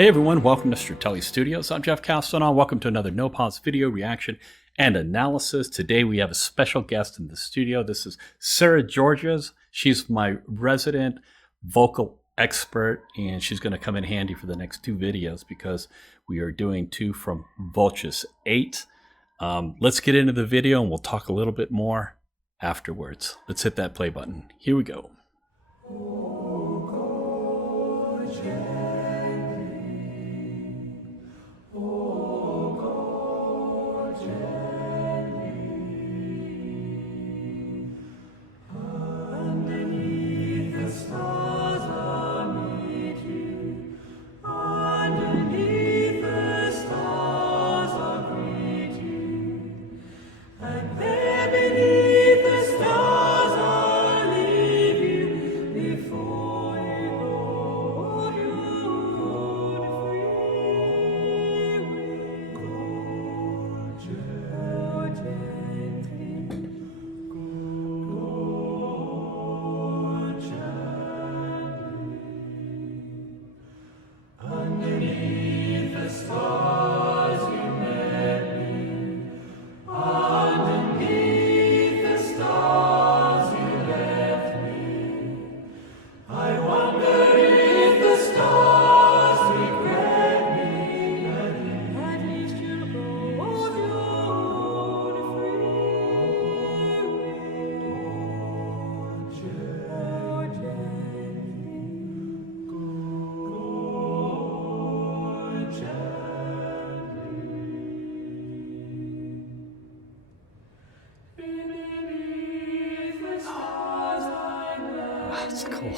Hey everyone, welcome to Stratele Studios. I'm Jeff Castanon. Welcome to another no pause video reaction and analysis. Today we have a special guest in the studio. This is Sarah Georges. She's my resident vocal expert, and she's going to come in handy for the next two videos because we are doing two from VOCES8. Let's get into the video and we'll talk a little bit more afterwards. Let's hit that play button. Here we go. That's cool.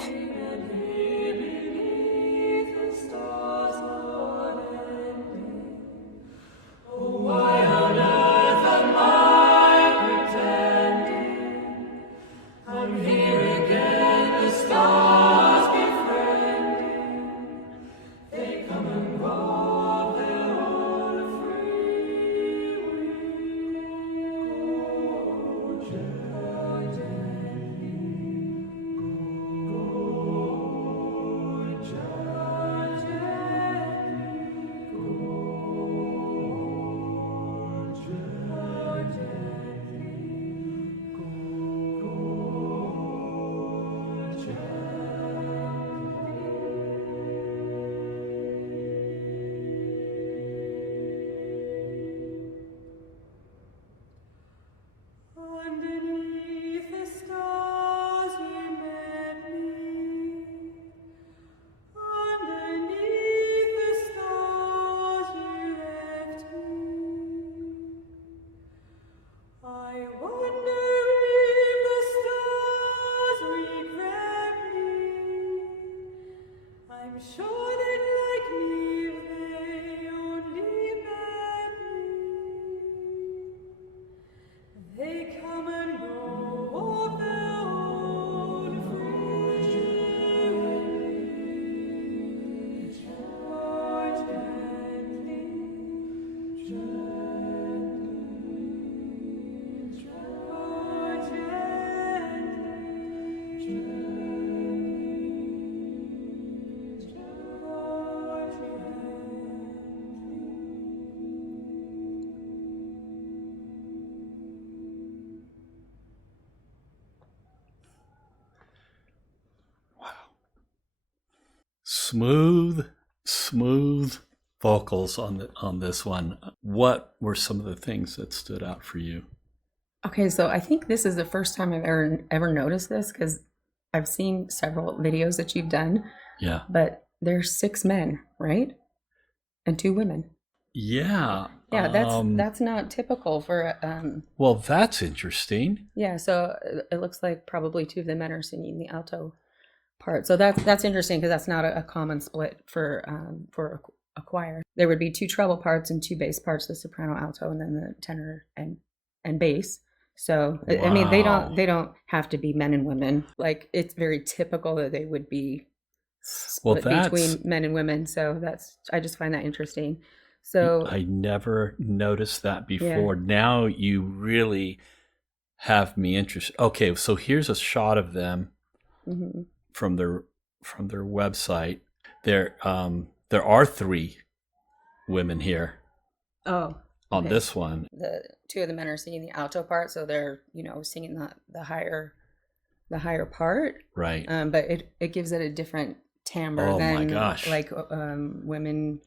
Smooth vocals on this one. What were some of the things that stood out for you? Okay, so I think this is the first time I've ever noticed this, because I've seen several videos that you've done. Yeah. But there's 6 men, right? And 2 women. Yeah. Yeah, that's not typical for well, that's interesting. Yeah, so it looks like probably 2 of the men are singing the alto part. So that's interesting, because that's not a common split for a choir. There would be 2 treble parts and 2 bass parts, the soprano, alto, and then the tenor and bass. So wow. I mean, they don't have to be men and women. Like, it's very typical that they would be split between men and women. So I just find that interesting. So I never noticed that before. Yeah. Now you really have me interested. Okay, so here's a shot of them from their website. They're there are 3 women here Oh, on okay. this one. The 2 of the men are singing the alto part, so they're singing the higher part. Right. But it gives it a different timbre Oh my than gosh. like women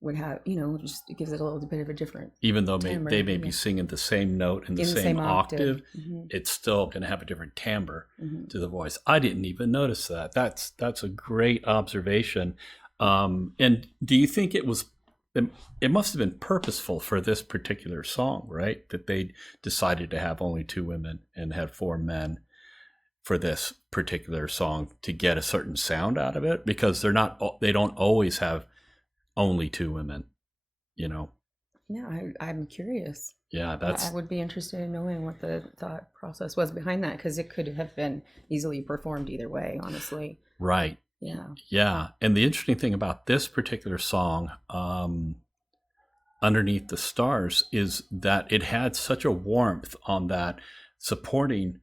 would have. Just it gives it a little bit of a different. Even though timbre, they may be singing the same note in the same octave, it's still going to have a different timbre to the voice. I didn't even notice that. That's a great observation. And do you think it must have been purposeful for this particular song, right? That they decided to have only 2 women and had 4 men for this particular song to get a certain sound out of it, because they don't always have only 2 women, Yeah, I'm curious. Yeah, I would be interested in knowing what the thought process was behind that, because it could have been easily performed either way, honestly. Right. Yeah. And the interesting thing about this particular song, Underneath the Stars, is that it had such a warmth on that supporting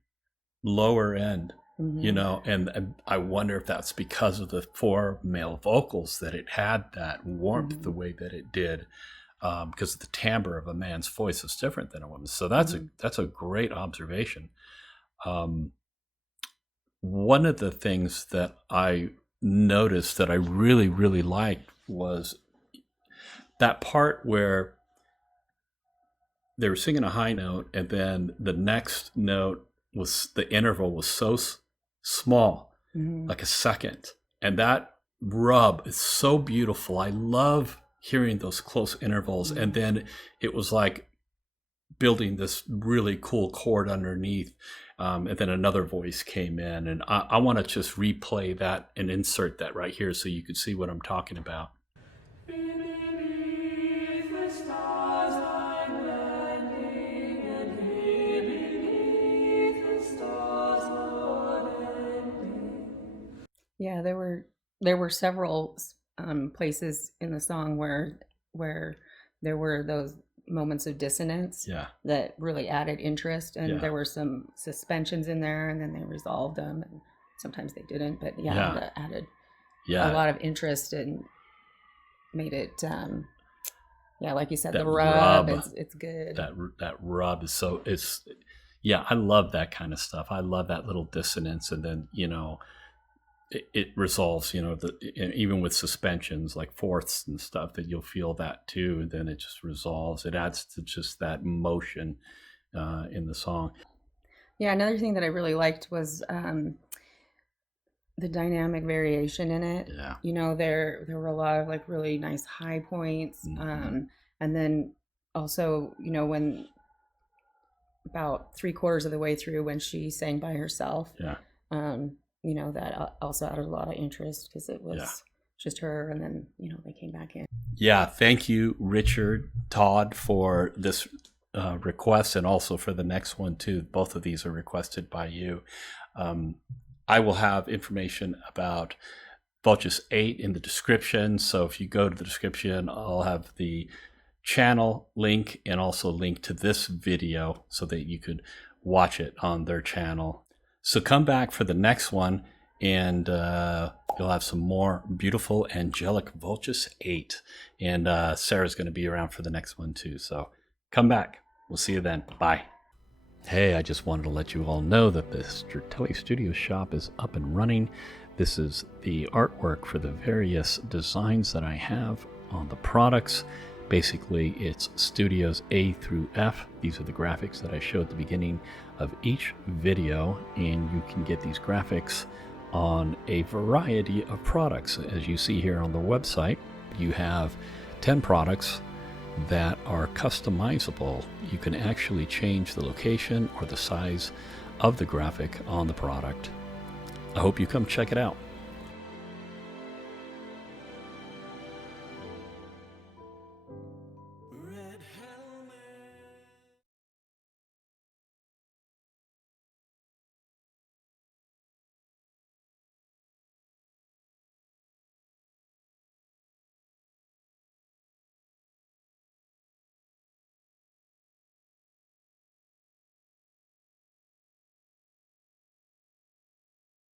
lower end, and I wonder if that's because of the 4 male vocals that it had that warmth the way that it did, because the timbre of a man's voice is different than a woman's. So that's a great observation. One of the things that I noticed that I really, really liked was that part where they were singing a high note, and then the next note the interval was so small, like a second. And that rub is so beautiful. I love hearing those close intervals. And then it was like building this really cool chord underneath. And then another voice came in. And I want to just replay that and insert that right here so you can see what I'm talking about. Yeah, there were several places in the song where there were those moments of dissonance that really added interest, and there were some suspensions in there, and then they resolved them, and sometimes they didn't, but that added a lot of interest and made it like you said, the rub it's good. That rub is so I love that kind of stuff. I love that little dissonance, and then it resolves, even with suspensions like fourths and stuff, that you'll feel that too. And then it just resolves. It adds to just that motion in the song. Yeah, another thing that I really liked was the dynamic variation in it. Yeah. There were a lot of like really nice high points. And then also, when about 3/4 of the way through, when she sang by herself. Yeah. That also added a lot of interest, because it was just her, and then they came back in. Yeah, thank you, Richard Todd, for this request, and also for the next one too. Both of these are requested by you. I will have information about VOCES8 in the description, so if you go to the description, I'll have the channel link and also link to this video so that you could watch it on their channel. So come back for the next one, and you'll have some more beautiful angelic VOCES8. And Sarah's going to be around for the next one too. So come back. We'll see you then. Bye. Hey, I just wanted to let you all know that the Stratele Studio shop is up and running. This is the artwork for the various designs that I have on the products. Basically, it's studios A through F. These are the graphics that I show at the beginning of each video, and you can get these graphics on a variety of products. As you see here on the website, you have 10 products that are customizable. You can actually change the location or the size of the graphic on the product. I hope you come check it out.